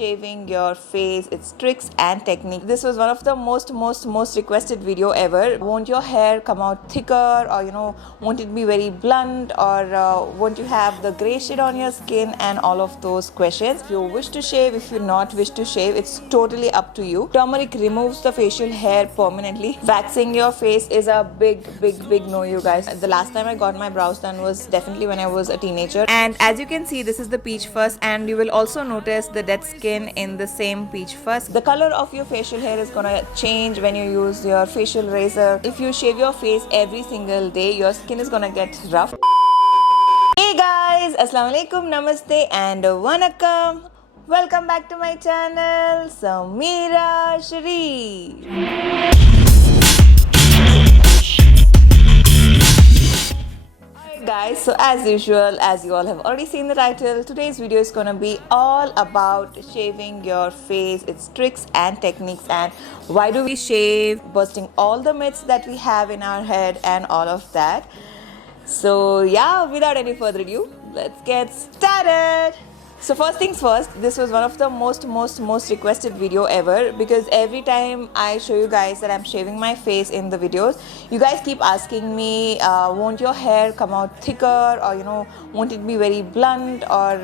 shaving your face, its tricks and technique. This was one of the most requested video ever. Won't your hair come out thicker, or won't it be very blunt, or won't you have the gray shade on your skin, and all of those questions. If you wish to shave, if you not wish to shave, it's totally up to you. Turmeric removes the facial hair permanently. Waxing your face is a big no, you guys. The last time I got my brows done was definitely when I was a teenager, and as you can see, this is the peach fuzz, and you will also notice the dead skin in the same peach fuzz. The color of your facial hair is gonna change when you use your facial razor. If you shave your face every single day, your skin is gonna get rough. Hey guys, assalamu alaikum, namaste and vanakkam. Welcome back to my channel, Sameera Sharif. Guys, so as usual, as you all have already seen the title, today's video is gonna be all about shaving your face, its tricks and techniques, and why do we shave, busting all the myths that we have in our head and all of that. So yeah, without any further ado, let's get started. So first things first, this was one of the most requested video ever, because every time I show you guys that I'm shaving my face in the videos, you guys keep asking me, won't your hair come out thicker, or won't it be very blunt, or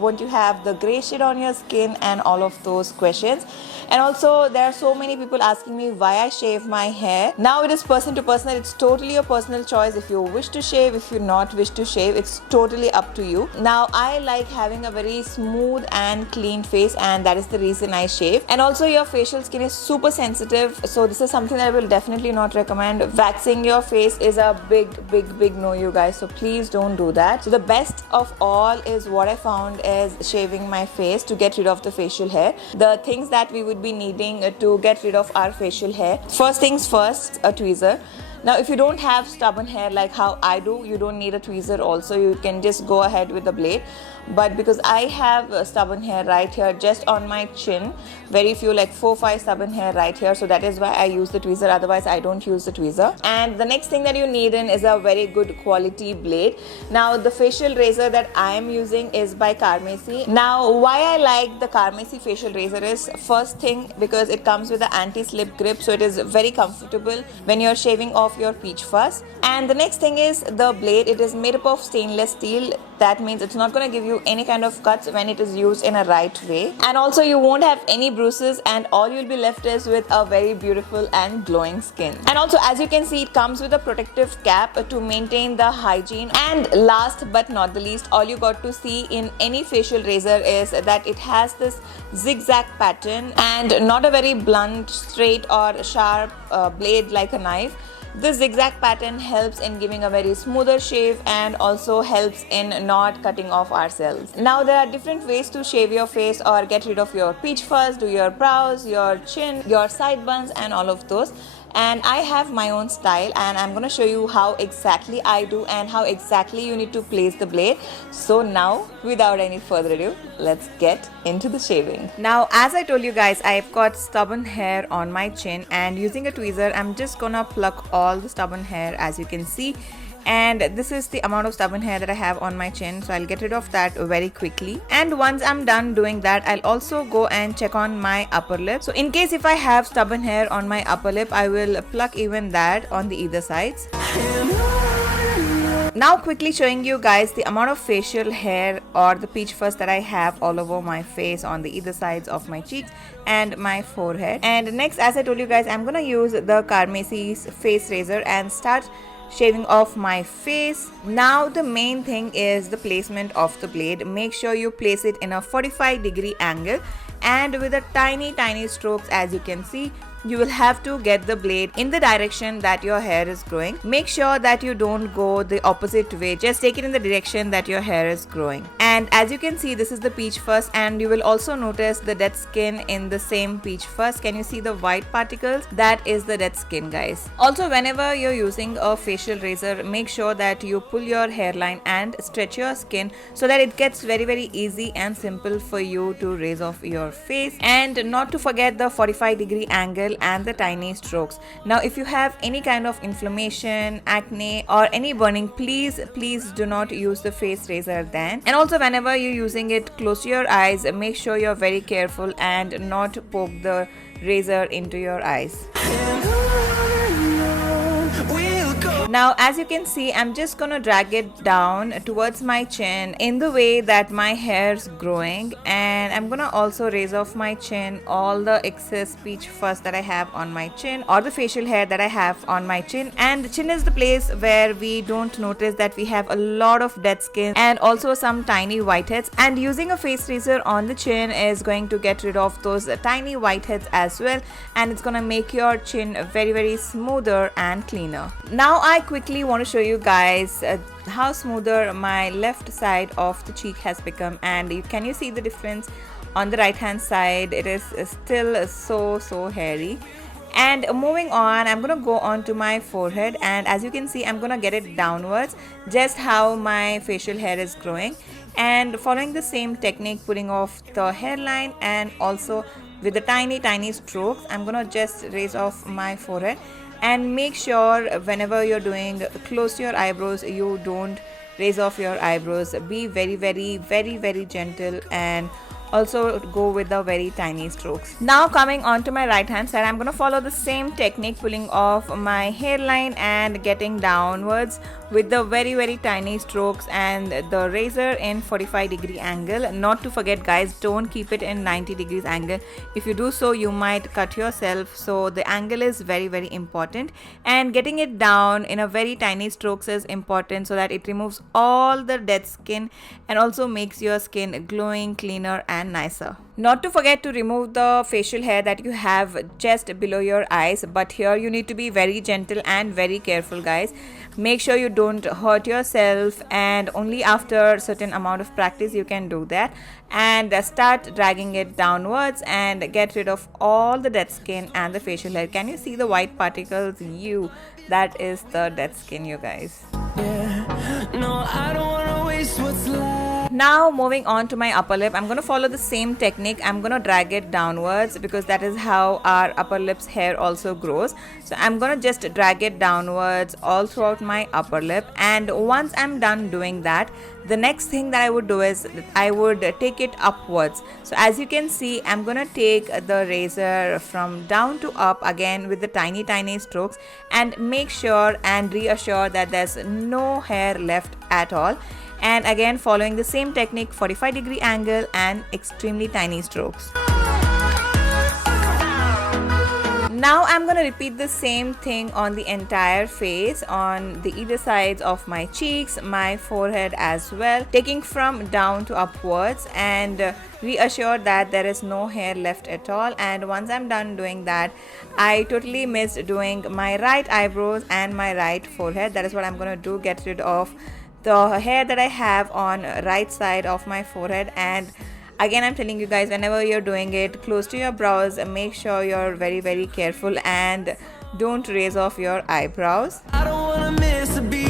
won't you have the gray shade on your skin, and all of those questions. And also there are so many people asking me why I shave my hair. Now it is person to person, it's totally a personal choice. If you wish to shave, if you not wish to shave, it's totally up to you. Now I like having a very smooth and clean face, and that is the reason I shave. And also your facial skin is super sensitive, so this is something that I will definitely not recommend. Waxing your face is a big no, you guys, so please don't do that. So the best of all is what I found is shaving my face to get rid of the facial hair. The things that we would be needing to get rid of our facial hair: first things first, a tweezer. Now if you don't have stubborn hair like how I do, you don't need a tweezer also, you can just go ahead with the blade. But because I have stubborn hair right here, just on my chin, very few, like 4-5 stubborn hair right here, so that is why I use the tweezer, otherwise I don't use the tweezer. And the next thing that you need is a very good quality blade. Now the facial razor that I am using is by Carmesi. Now why I like the Carmesi facial razor is, first thing, because it comes with an anti-slip grip, so it is very comfortable when you're shaving off your peach fuzz. And the next thing is the blade. It is made up of stainless steel. That means it's not going to give you any kind of cuts when it is used in a right way, and also you won't have any bruises, and all you'll be left is with a very beautiful and glowing skin. And also, as you can see, it comes with a protective cap to maintain the hygiene. And last but not the least, all you got to see in any facial razor is that it has this zigzag pattern and not a very blunt, straight or sharp blade like a knife. This zigzag pattern helps in giving a very smoother shave, and also helps in not cutting off ourselves. Now there are different ways to shave your face or get rid of your peach fuzz, do your brows, your chin, your sideburns, and all of those. And I have my own style, and I'm gonna show you how exactly I do and how exactly you need to place the blade. So now, without any further ado, let's get into the shaving. Now, as I told you guys, I've got stubborn hair on my chin, and using a tweezer, I'm just gonna pluck all the stubborn hair, as you can see. And this is the amount of stubborn hair that I have on my chin, so I'll get rid of that very quickly. And once I'm done doing that, I'll also go and check on my upper lip. So in case if I have stubborn hair on my upper lip, I will pluck even that on the either sides. Now quickly showing you guys the amount of facial hair or the peach fuzz that I have all over my face, on the either sides of my cheeks and my forehead. And next, as I told you guys, I'm gonna use the Carmesi's face razor and start shaving off my face. Now the main thing is the placement of the blade. Make sure you place it in a 45-degree angle, and with a tiny strokes, as you can see, you will have to get the blade in the direction that your hair is growing. Make sure that you don't go the opposite way, just take it in the direction that your hair is growing. And as you can see, this is the peach fuzz, and you will also notice the dead skin in the same peach fuzz. Can you see the white particles? That is the dead skin, guys. Also, whenever you're using a facial razor, make sure that you pull your hairline and stretch your skin so that it gets very easy and simple for you to raise off your face. And not to forget the 45-degree angle gentle and the tiny strokes. Now if you have any kind of inflammation, acne or any burning, please do not use the face razor then. And also whenever you're using it, close your eyes, make sure you're very careful and not poke the razor into your eyes. Now as you can see, I'm just gonna drag it down towards my chin in the way that my hair's growing, and I'm gonna also raise off my chin all the excess peach fuzz that I have on my chin or the facial hair that I have on my chin. And the chin is the place where we don't notice that we have a lot of dead skin and also some tiny whiteheads, and using a face razor on the chin is going to get rid of those tiny whiteheads as well, and it's gonna make your chin very smoother and cleaner. Now I quickly want to show you guys how smoother my left side of the cheek has become, and can you see the difference? On the right hand side it is still so hairy. And moving on, I'm gonna go on to my forehead, and as you can see, I'm gonna get it downwards, just how my facial hair is growing, and following the same technique, pulling off the hairline, and also with the tiny strokes, I'm gonna just raise off my forehead. And make sure whenever you're doing close to your eyebrows, you don't raise off your eyebrows. Be very gentle, and also go with the very tiny strokes. Now coming on to my right hand side, I'm gonna follow the same technique, pulling off my hairline and getting downwards with the very tiny strokes and the razor in 45-degree angle. Not to forget guys, don't keep it in 90 degrees angle. If you do so, you might cut yourself, so the angle is very important. And getting it down in a very tiny strokes is important so that it removes all the dead skin and also makes your skin glowing, cleaner and nicer. Not to forget to remove the facial hair that you have just below your eyes, but here you need to be very gentle and very careful guys. Make sure you don't hurt yourself, and only after a certain amount of practice you can do that. And start dragging it downwards and get rid of all the dead skin and the facial hair. Can you see the white particles? That is the dead skin, you guys. Yeah. No, I don't wanna waste what's left. Now moving on to my upper lip, I'm going to follow the same technique. I'm going to drag it downwards because that is how our upper lips hair also grows. So I'm going to just drag it downwards all throughout my upper lip, and once I'm done doing that, the next thing that I would do is I would take it upwards. So as you can see, I'm going to take the razor from down to up again with the tiny strokes, and make sure and reassure that there's no hair left at all. And again following the same technique, 45-degree angle and extremely tiny strokes. Now I'm going to repeat the same thing on the entire face, on the either sides of my cheeks, my forehead as well, taking from down to upwards, and reassure that there is no hair left at all. And once I'm done doing that, I totally missed doing my right eyebrows and my right forehead. That is what I'm going to do, get rid of the hair that I have on right side of my forehead. And again, I'm telling you guys, whenever you're doing it close to your brows, make sure you're very careful and don't raise off your eyebrows.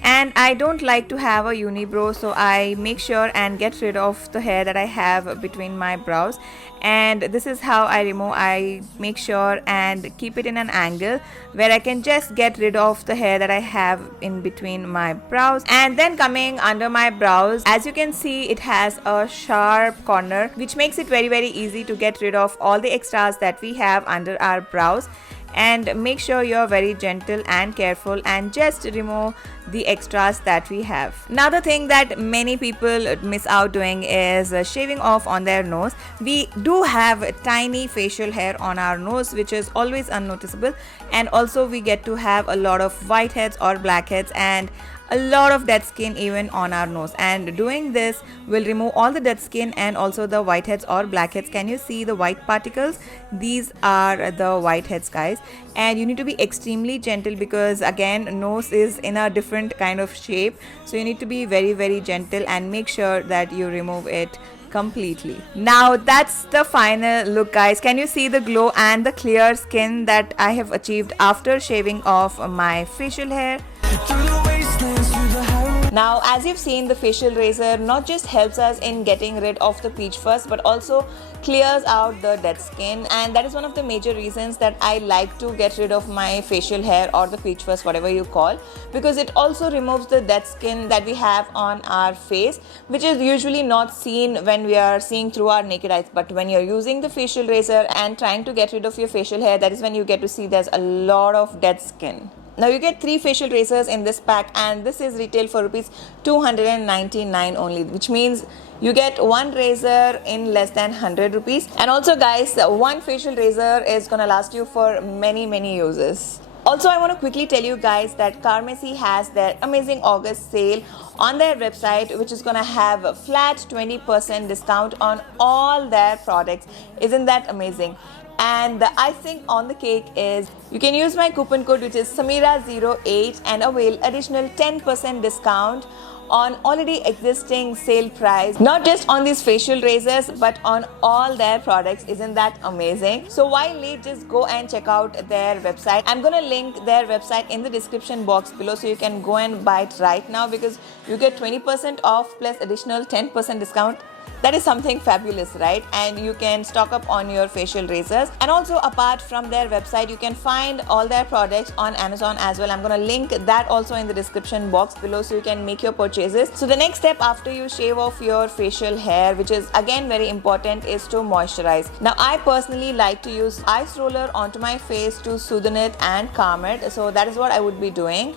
And I don't like to have a unibrow, so I make sure and get rid of the hair that I have between my brows. And this is how I remove. I make sure and keep it in an angle where I can just get rid of the hair that I have in between my brows. And then coming under my brows, as you can see, it has a sharp corner which makes it very easy to get rid of all the extras that we have under our brows. And make sure you're very gentle and careful and just remove the extras that we have. Now the thing that many people miss out doing is shaving off on their nose. We do have tiny facial hair on our nose which is always unnoticeable, and also we get to have a lot of whiteheads or blackheads and a lot of dead skin even on our nose. And doing this will remove all the dead skin and also the whiteheads or blackheads. Can you see the white particles? These are the whiteheads, guys. And you need to be extremely gentle because again, nose is in a different kind of shape, so you need to be very gentle and make sure that you remove it completely. Now that's the final look, guys. Can you see the glow and the clear skin that I have achieved after shaving off my facial hair? Through the wastelands, through the highway. Now, as you've seen, the facial razor not just helps us in getting rid of the peach fuzz, but also clears out the dead skin, and that is one of the major reasons that I like to get rid of my facial hair or the peach fuzz, whatever you call, because it also removes the dead skin that we have on our face, which is usually not seen when we are seeing through our naked eyes. But when you're using the facial razor and trying to get rid of your facial hair, that is when you get to see there's a lot of dead skin. Now you get 3 facial razors in this pack, and this is retail for rupees 299 only, which means you get one razor in less than 100 rupees. And also guys, one facial razor is gonna last you for many uses. Also, I want to quickly tell you guys that Carmesy has their amazing August sale on their website, which is gonna have a flat 20% discount on all their products. Isn't that amazing? And the icing on the cake is you can use my coupon code, which is Samira08, and avail additional 10% discount on already existing sale price, not just on these facial razors but on all their products. Isn't that amazing? So why late? Just go and check out their website. I'm gonna link their website in the description box below, so you can go and buy it right now, because you get 20% off plus additional 10% discount. That is something fabulous, right? And you can stock up on your facial razors. And also, apart from their website, you can find all their products on Amazon as well. I'm gonna link that also in the description box below, so you can make your purchases. So the next step after you shave off your facial hair, which is again very important, is to moisturize. Now I personally like to use ice roller onto my face to soothe it and calm it. So that is what I would be doing.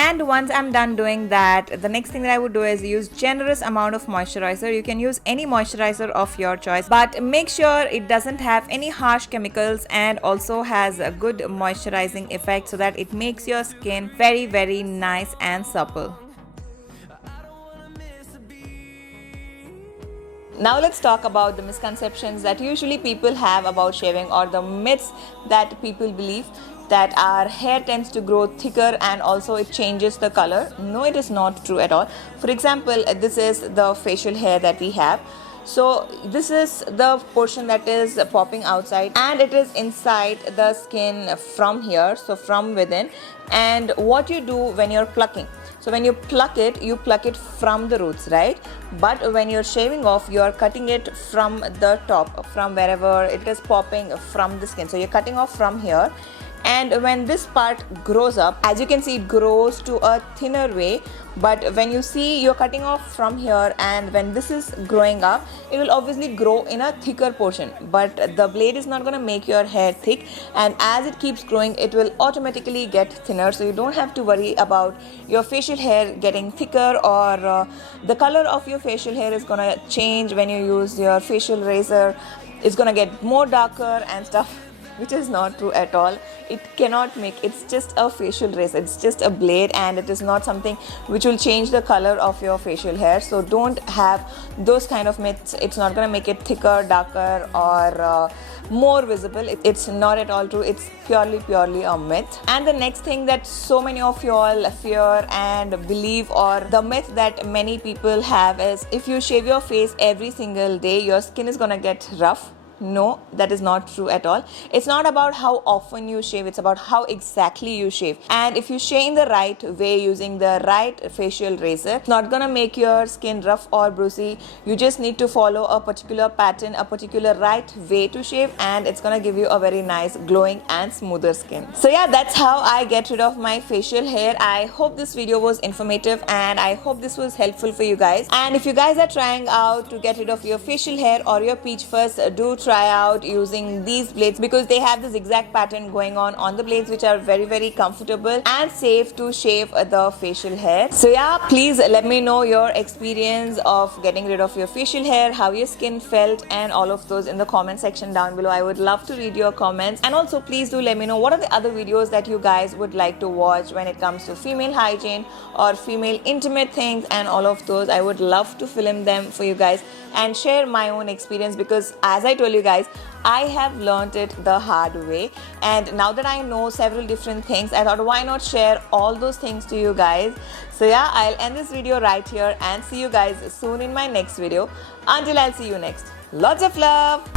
And once I'm done doing that, the next thing that I would do is use generous amount of moisturizer. You can use any moisturizer of your choice, but make sure it doesn't have any harsh chemicals and also has a good moisturizing effect, so that it makes your skin very nice and supple. Now let's talk about the misconceptions that usually people have about shaving, or the myths that people believe, that our hair tends to grow thicker and also it changes the color. No, it is not true at all. For example, this is the facial hair that we have. So this is the portion that is popping outside, and it is inside the skin from here, so from within. And what you do when you're plucking, so when you pluck it from the roots, right? But when you're shaving off, you're cutting it from the top, from wherever it is popping from the skin. So you're cutting off from here. And when this part grows up, as you can see, it grows to a thinner way. But when you see, you're cutting off from here, and when this is growing up, it will obviously grow in a thicker portion. But the blade is not going to make your hair thick, and as it keeps growing, it will automatically get thinner. So you don't have to worry about your facial hair getting thicker, or the color of your facial hair is going to change when you use your facial razor. It's going to get more darker and stuff, which is not true at all. It cannot make, it's just a facial razor, it's just a blade, and it is not something which will change the color of your facial hair. So don't have those kind of myths. It's not gonna make it thicker, darker, or more visible. It's not at all true. It's purely a myth. And the next thing that so many of you all fear and believe, or the myth that many people have, is if you shave your face every single day, your skin is gonna get rough. No, that is not true at all. It's not about how often you shave, it's about how exactly you shave. And if you shave in the right way using the right facial razor, it's not gonna make your skin rough or bruisey. You just need to follow a particular pattern, a particular right way to shave, and it's gonna give you a very nice glowing and smoother skin. So yeah, that's how I get rid of my facial hair. I hope this video was informative, and I hope this was helpful for you guys. And if you guys are trying out to get rid of your facial hair or your peach fuzz, do try out using these blades, because they have this exact pattern going on the blades, which are very comfortable and safe to shave the facial hair. So yeah, please let me know your experience of getting rid of your facial hair, how your skin felt, and all of those in the comment section down below. I would love to read your comments. And also please do let me know what are the other videos that you guys would like to watch when it comes to female hygiene or female intimate things, and all of those. I would love to film them for you guys and share my own experience, because as I told you guys, I have learned it the hard way, and now that I know several different things, I thought why not share all those things to you guys. So yeah, I'll end this video right here and see you guys soon in my next video. Until I'll see you next, lots of love.